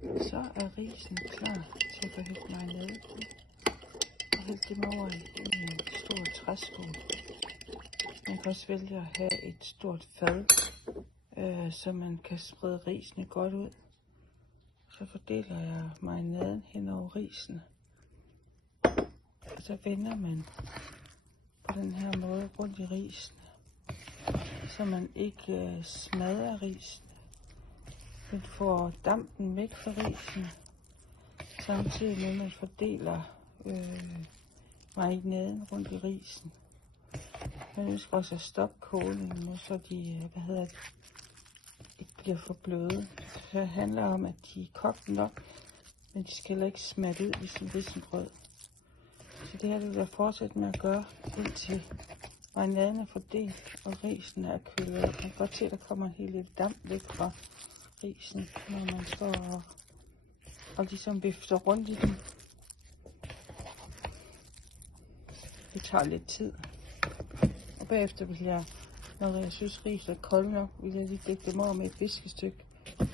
Så er risen klar til at få hældt marinade på. Og hælde dem over i en stor træskål. Man kan også vælge at have et stort fad, så man kan sprede risene godt ud. Så fordeler jeg marinaden hen over risene. Og så vender man på den her måde rundt i risene, så man ikke smadrer risene. Man får dampen væk fra risene, samtidig med at man fordeler marinaden rundt i risen. Man ønsker også at stoppe kogningen, så de ikke bliver for bløde. Det handler om, at de er kogt nok, men de skal heller ikke smatte ud ligesom risengrød. Så det her vil jeg fortsætte med at gøre, indtil marinaden er fordelt, og risen er kølet. Man kan godt se, at der kommer en hel lille damp væk fra risen, når man står og ligesom vifter rundt i den. Det tager lidt tid. Og bagefter vil jeg, når jeg synes ris er kold nok, vil jeg lige dække dem over med et viskestykke.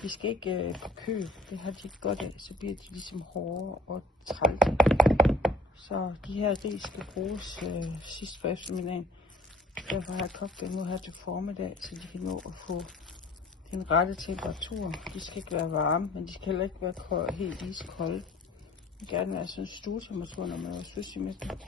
De skal ikke på køl, det har de ikke godt af, så bliver de ligesom hårde og trælte. Så de her ris skal bruges sidst på eftermiddagen. Derfor har jeg kogt dem nu her til formiddag, så de kan nå at få den rette temperatur. De skal ikke være varme, men de skal heller ikke være helt iskolde. De skal gerne være sådan en stuetemperatur, når man er sushi med dem.